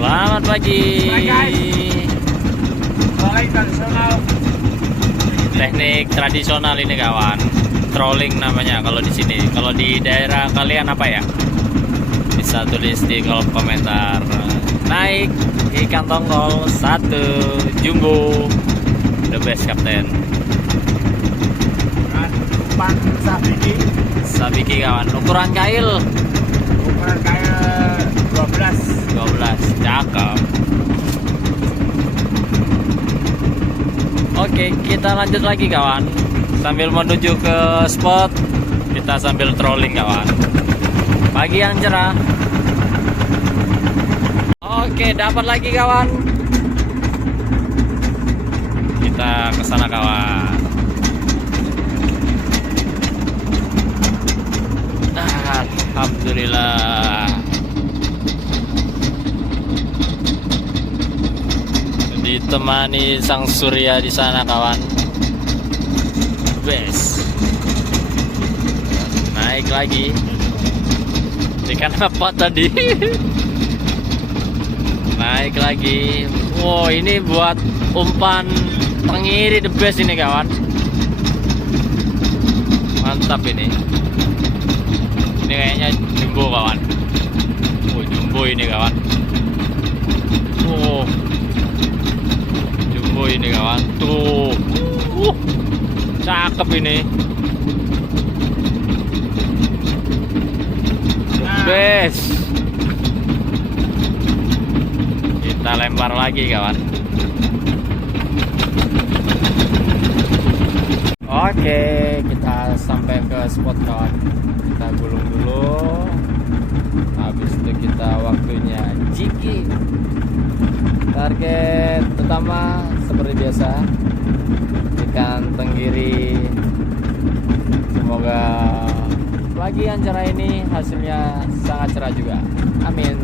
Selamat pagi. Hai guys. Tradisional. Teknik tradisional ini kawan. Trolling namanya kalau di sini. Kalau di daerah kalian apa ya? Bisa tulis di kolom komentar. Naik ikan tongkol 1 jumbo. The best kapten. Umpan sabiki. Sabiki kawan. Ukuran kail. Ukuran kail 12. Cakep. Oke, kita lanjut lagi kawan. Sambil menuju ke spot, kita sambil trolling kawan. Pagi yang cerah. Oke, dapat lagi kawan. Kita ke sana kawan. Alhamdulillah. Ditemani sang surya di sana kawan. Best. Naik lagi. Ikan apa tadi? Naik lagi. Wow, ini buat umpan tenggiri the best ini kawan. Mantap ini. Ini kayaknya jumbo kawan. Oh, jumbo ini kawan. Oh, jumbo ini kawan. Tuh, cakep ini. Best. Kita lempar lagi kawan. Oke, kita sampai ke spot kawan. Kita gulung dulu. Habis itu kita waktunya jiki. Target pertama seperti biasa ikan tenggiri. Semoga pagi yang cerah ini hasilnya sangat cerah juga. Amin.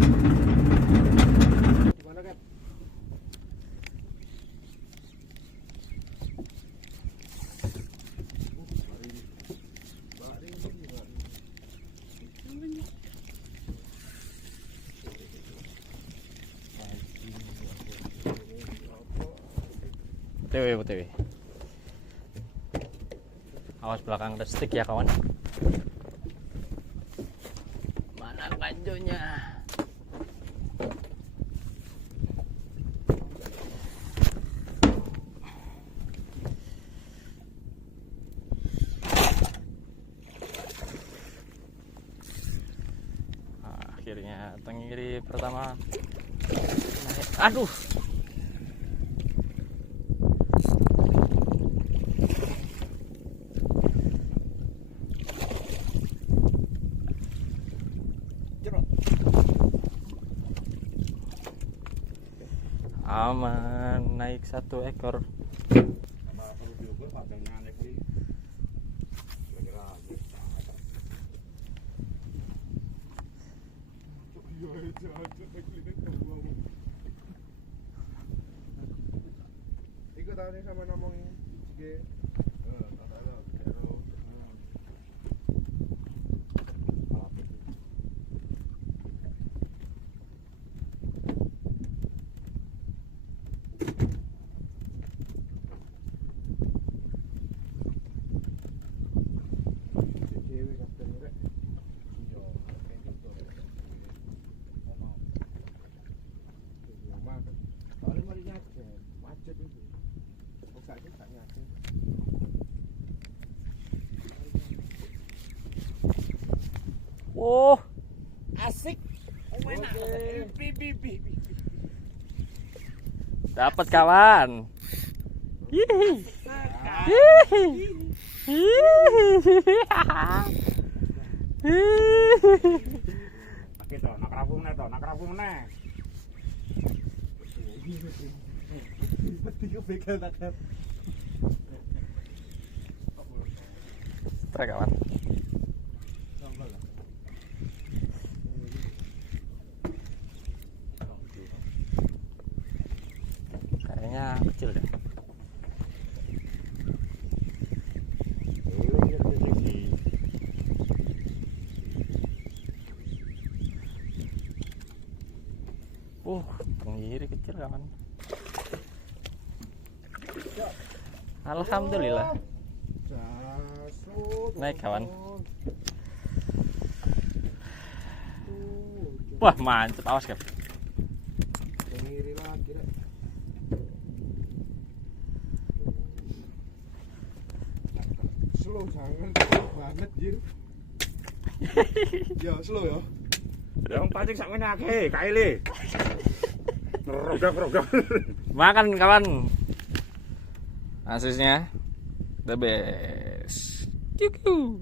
OTW. Awas belakang ada stick ya kawan. Mana lanjonya? Akhirnya tenggiri pertama. Aduh. Aman, naik 1 ekor. Ikut tadi sama ngomongin G. Oh, Asik. Enak. dapat kawan. Hihi. Pakai to, nak rampung neh. Tiga begal tak. Strike kawan. Kayaknya kecil deh. Tenggiri kecil kawan. Alhamdulillah. Naik kawan. Wah mantep, awas Kep. Tenggiri lagi deh. Slow jangan banget jir. Ya slow ya. Yang pancing sak menake, kaile. Ngerogak-rogak. Makan kawan. Asisnya the best. Cucu.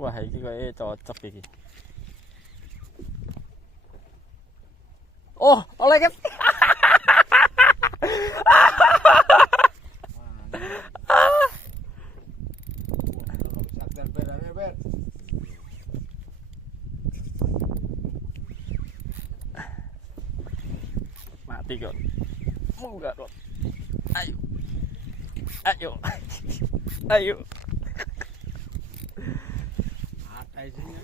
Wah, ini kayaknya cocok ini. Oh, oleh Kep. Sadar berane ber. Mati kok. Enggak dong. Ayo. Ayo. Ayo. Ada isinya.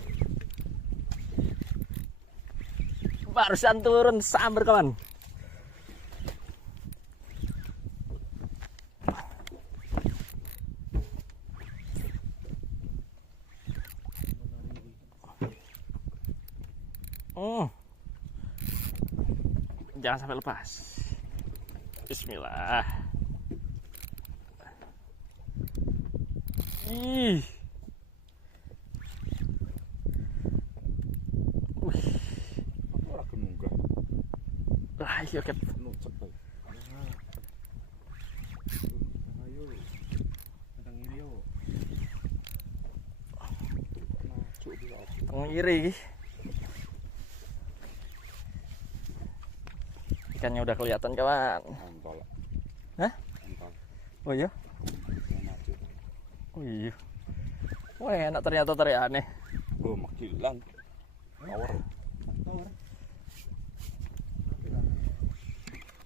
Barusan turun sambar kawan. Jangan sampai lepas. Bismillah. Ih. Ora kemunggah. Lah iya Kep. Nucep bae. Ayo. Tenggiri yo. Cuk di laut. Tenggiri. Ikannya udah kelihatan kawan. Antol. Hah? Antol. Oh iya. Oh iya. Wah enak ternyata aneh. Oh makilan. Power. Power.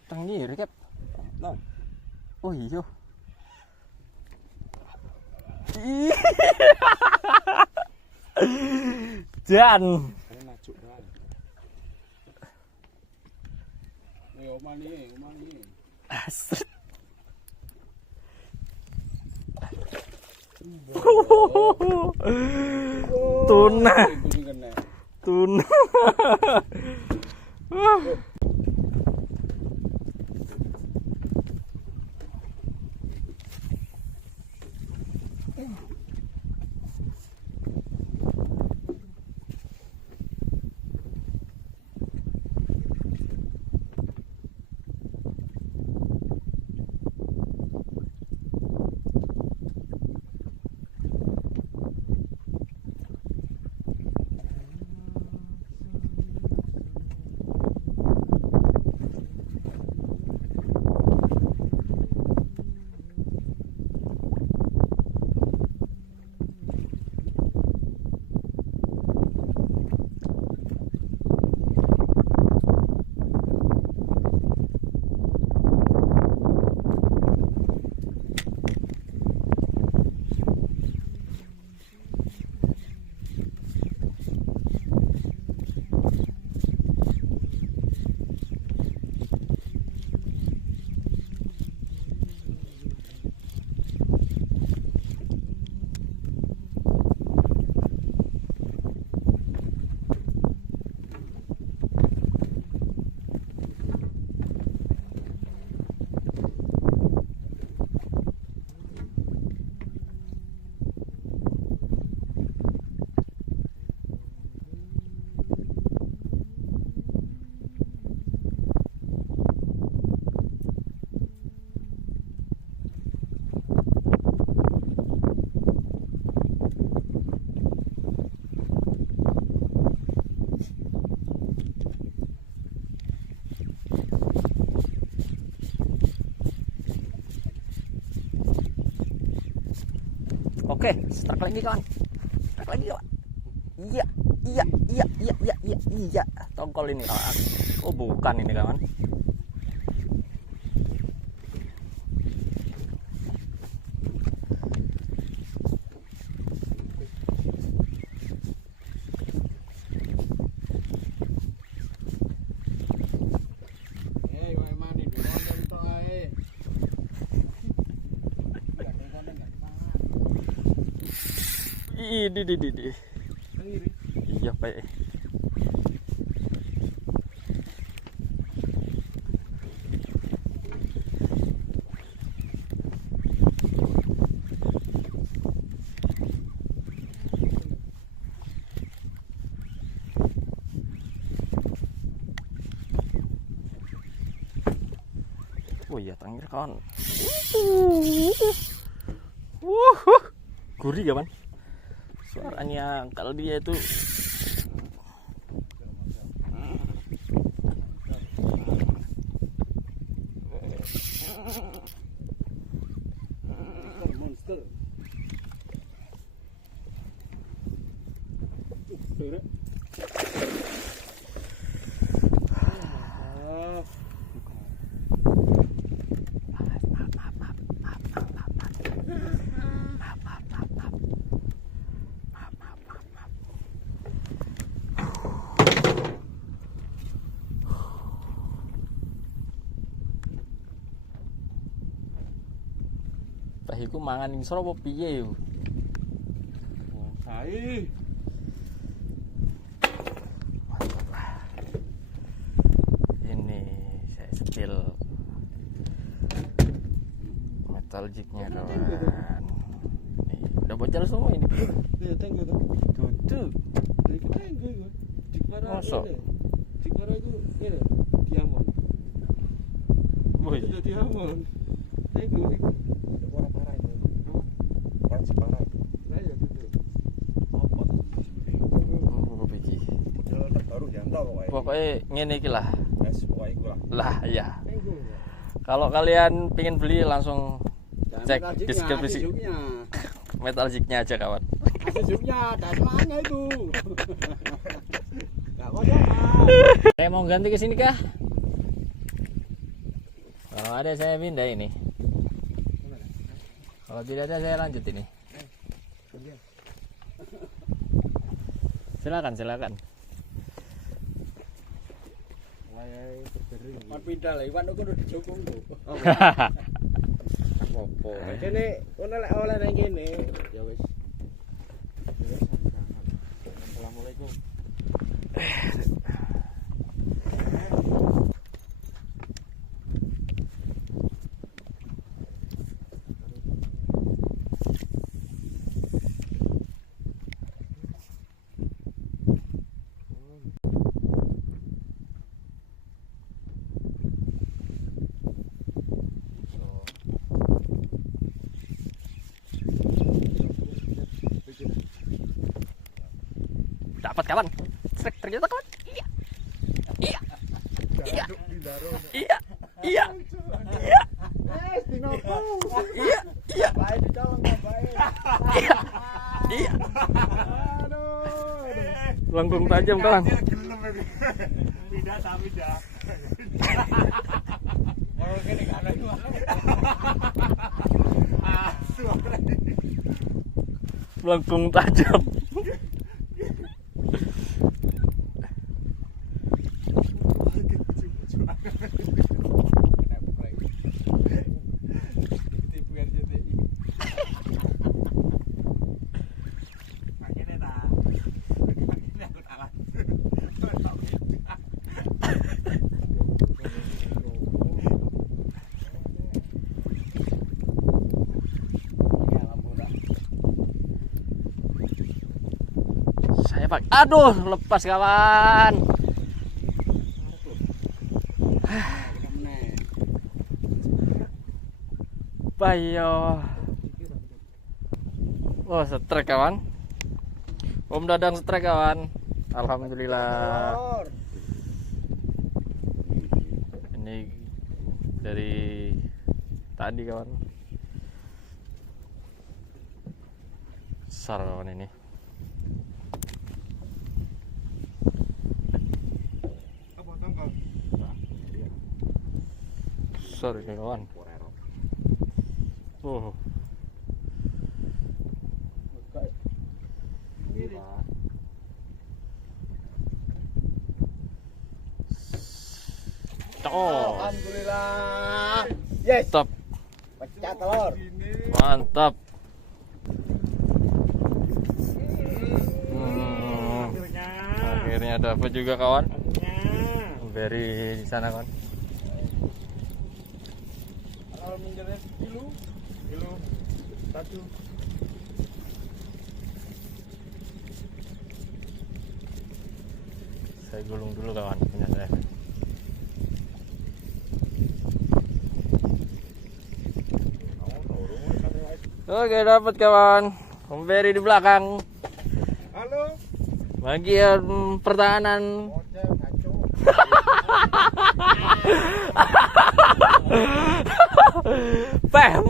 Tenggiri Kep. Nah. Oh iya. Ih. Jan. Enak cuk dah. Ayo mani. Asik. Tuna. Tuna. Oke, start lagi kawan. Start lagi kawan. Iya. tongkol ini kawan. Oh bukan ini kawan. Di. Iya pak. Oh iya terakhir kawan. Gurih kawan. Suaranya kalau dia itu monster. tahiku mangan ing soro apa piye yo? Hai. Ini saya spill metal jignya kawan. Nih, udah bocor semua ini. Nih, tengok tuh. Tuh. Nih, tengok itu. Jikmara Masa? ini. Jikmara itu ini diamond. Woi. Itu diamond. Tengok itu. Orang parah itu. Orang separah itu. Nah, ya itu. Apa tuh? Oh, iki. Model terbaru Yanto pokoknya. Pokoknya ngene iki lah. Yes, pokoknya itu lah. Lah ya. Tengok. Kalau kalian pengen beli langsung cek deskripsi Sejuknya. metal jignya aja kawan. Sejuknya, ada semuanya itu. Enggak kosong, Mas. Saya mau ganti ke sini kah? Kalau ada saya pindah ini. Kalau tidak ada saya lanjut ini. Silakan. Kon pindah lah, iwan udah dijokong tuh. Apa? Kene ono lek oleh nang kene. Ya wis. Assalamualaikum. Dapat kawan. Strek ternyata kawan. Iya. Iya. Iya. Iya. Iya. Iya. Wes dinopo. Iya. Iya. Bae dicolong bae. Iya. Iya. Aduh. Langkung tajam kawan. Pindah tapi dah. Oh kene kan lagi. Langkung tajam. Saya pak, aduh lepas kawan. Bayo. Oh setrek kawan. Om Dadang setrek kawan. Alhamdulillah. Ini dari tadi kawan. Besar kawan ini. besar ini kawan. Oh. Oh, Alhamdulillah. Yes. mantap, Pecah telur. mantap. Akhirnya. Akhirnya dapat juga kawan. Akhirnya. Beri di sana kawan. Kalau minggirnya kilo. Kilo. 1. Saya gulung dulu kawan punya saya. Oke, dapat kawan. Pemberi di belakang. Halo. Bagian pertahanan. Model kacau.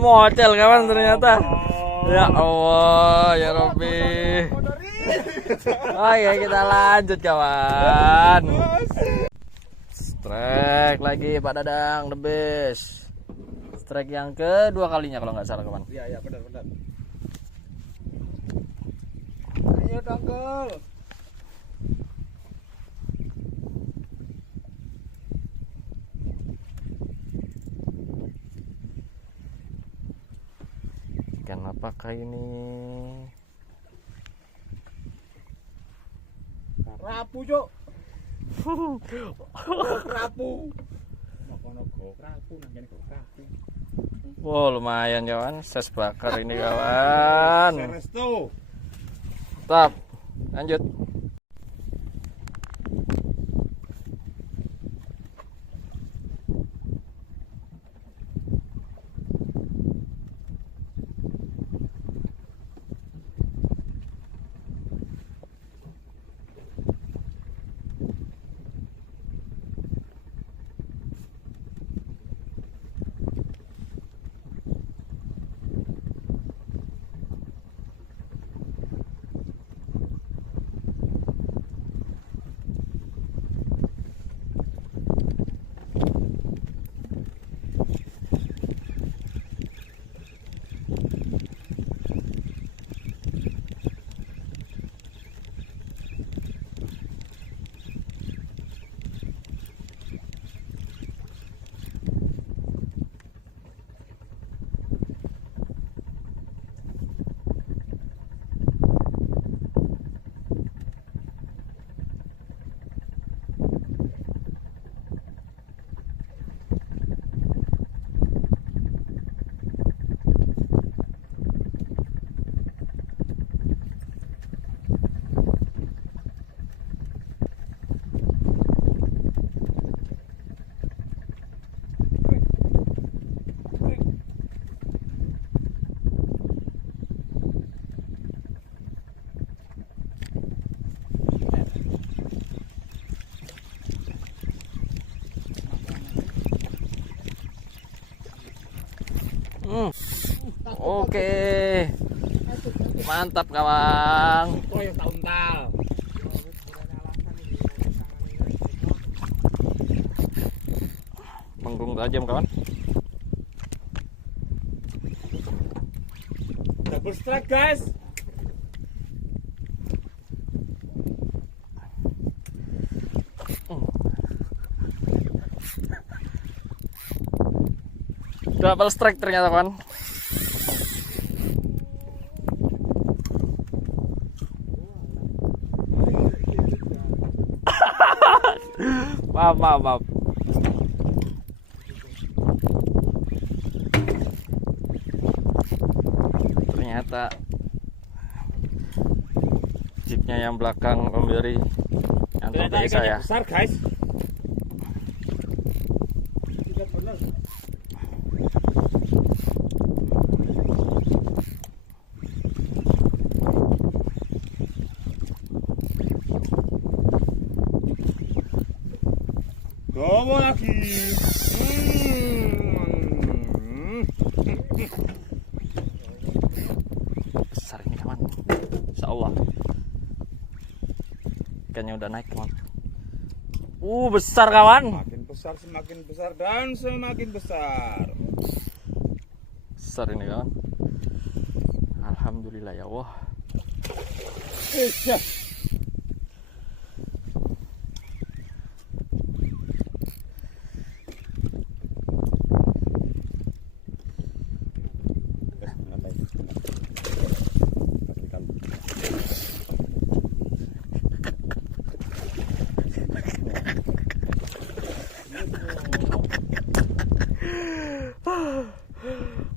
Mocel kawan ternyata. Ya Allah, ya Rabbi. Oke, kita lanjut kawan. Strike lagi Pak Dadang, the best. Strike yang kedua kalinya kalau nggak salah kawan. Iya, benar. Ayo dongkel. Ikan apakah ini? Rapu, Cuk. Rapu. Wow, lumayan kawan, ses bakar ini kawan. Resto. Stop, lanjut. Oke, mantap kawan. Oh, yang tauntal. Menggung tajam kawan. Double strike, guys. Double strike ternyata kawan. Maaf. Ternyata jeepnya yang belakang memberi antum dari saya. Besar, guys. Tidak benar. Gomo lagi. Besar ini kawan. Insyaallah. Ikannya udah naik kawan. Besar kawan. Makin besar, semakin besar dan semakin besar. Besar ini kawan. Alhamdulillah ya Allah. Ya.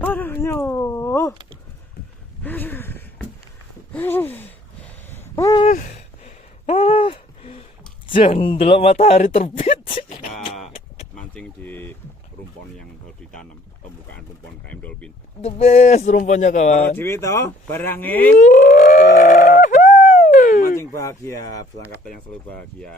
Aduh yo. Jangan matahari terbit. Kita mancing di rumpon yang baru ditanam, pembukaan rumpon KM Dolphin. The best rumpunya kawan. Dewi toh, barangnya. Mancing bahagia, pesan kapten yang selalu bahagia.